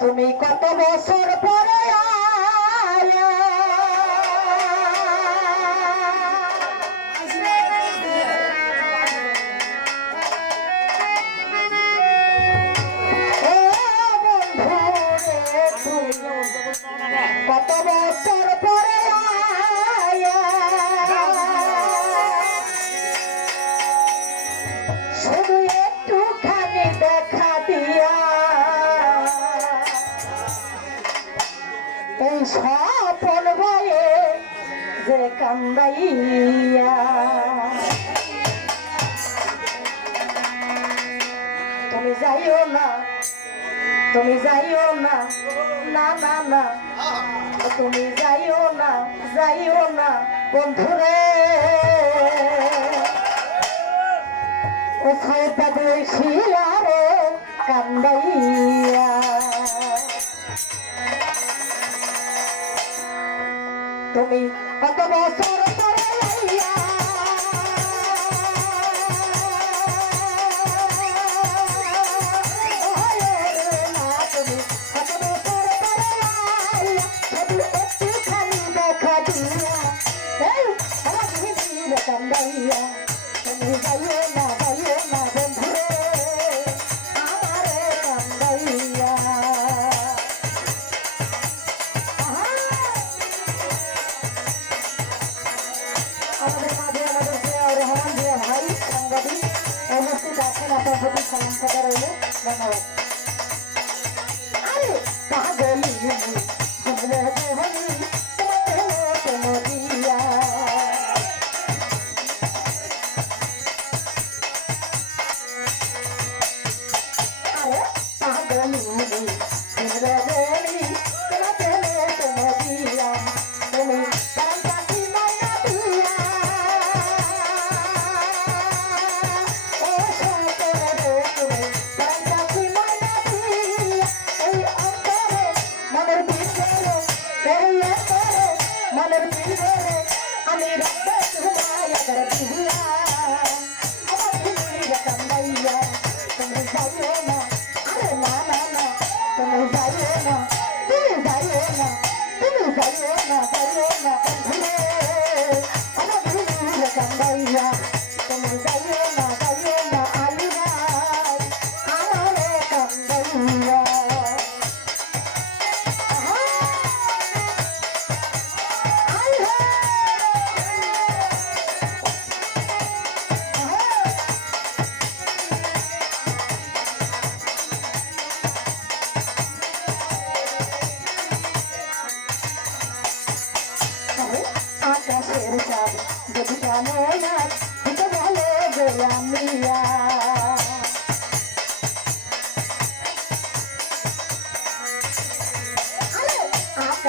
তুমি কত বছর কান্দাইয়া তুমি যাইও না তুমি যাইও না না না না তুমি যাইও না যাইও না বন্ধুরে। ও ছয়টা বৈশিলা রে কান্দাইয়া। তুমি বাসা Música মনের পীর আমি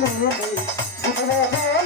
না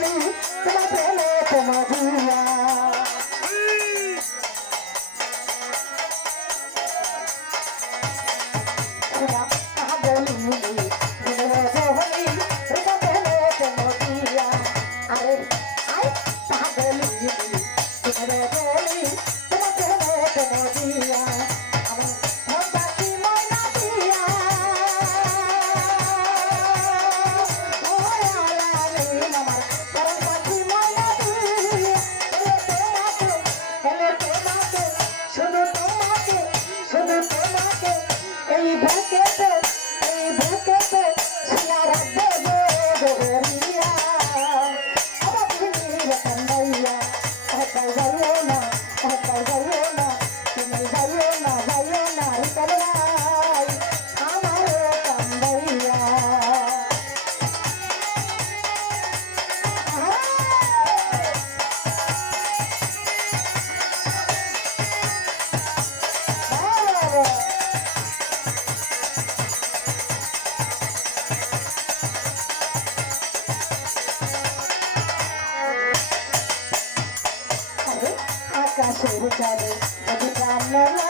చెరుచాలి అది ప్రాణలా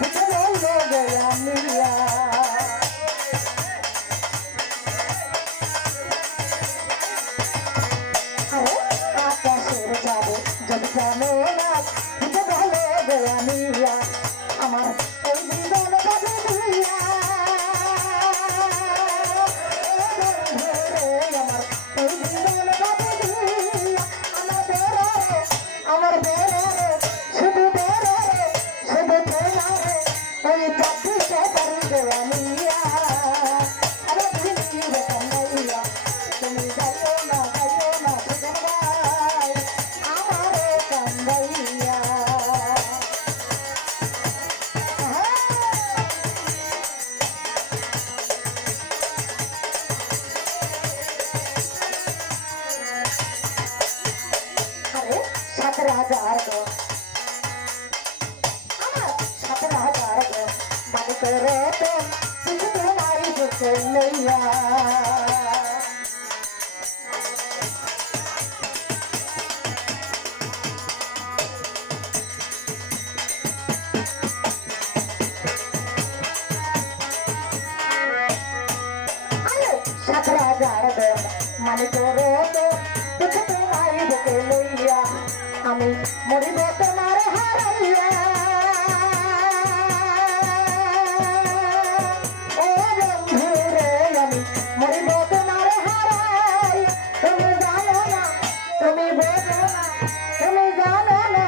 విజయంలో గయా হাজার গো আমার সতেরো হাজার গো মানে করে তো তুমি তোমারই বুকে লইয়া মানে করে তো তুমি তোমারই বুকে লইয়া মরিব তোমার হারাইয়া। ও বন্ধু রে আমি মরিব তোমার হারাই তুমি জানো না, তুমি বোঝো না, তুমি জানো না,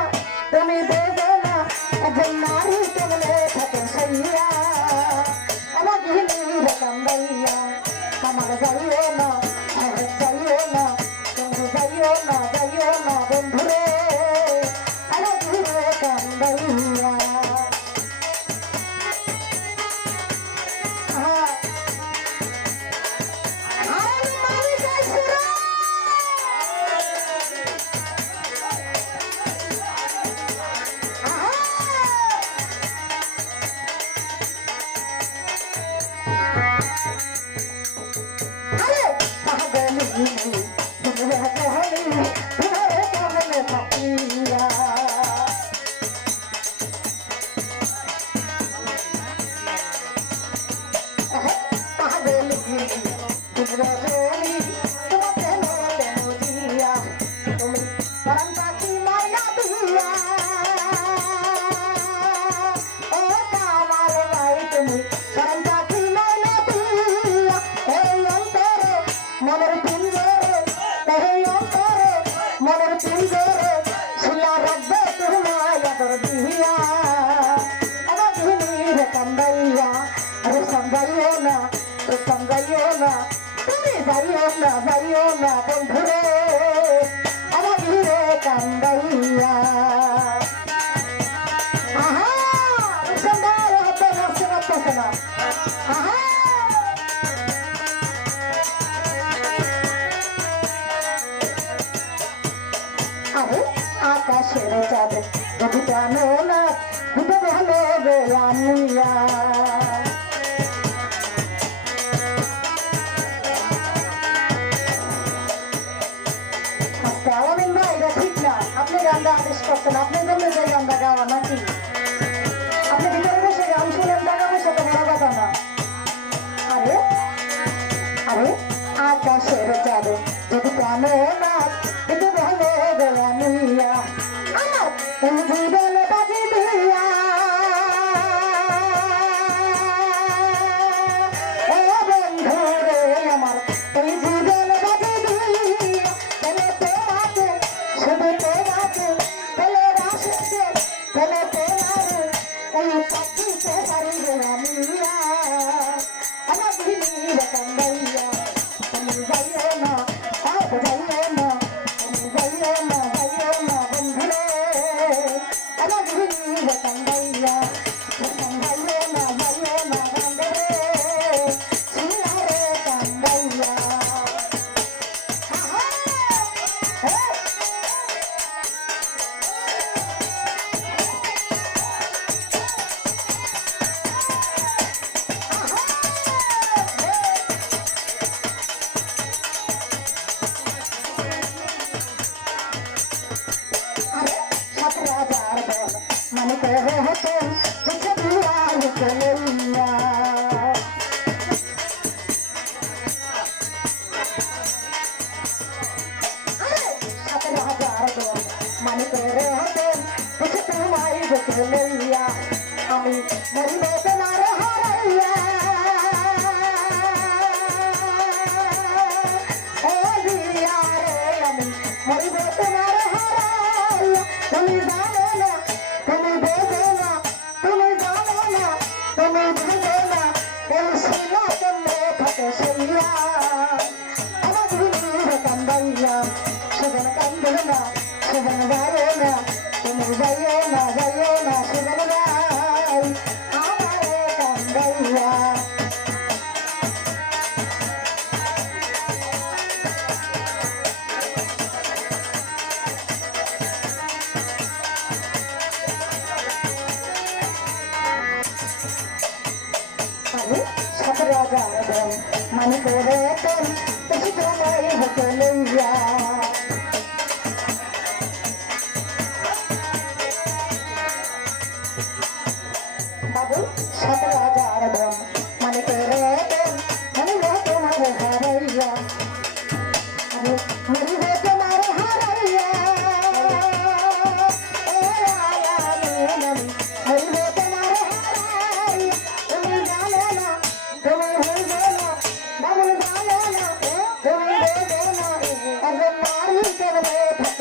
তুমি বোঝো না, একজন নারী কেমনে থাকেন সাইয়া আমার গৃহিণী রকম বাইয়া আমার যাইও না, আমার যাইও না, তুমি যাইও না। কান্দাইয়া আহা সন্ধ্যা হাতে নাচতে পারতেছে না। Okay. আমি তোমায় দেখে লইয়া আমি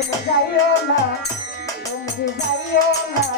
তুমি যাইও না তুমি যাইও না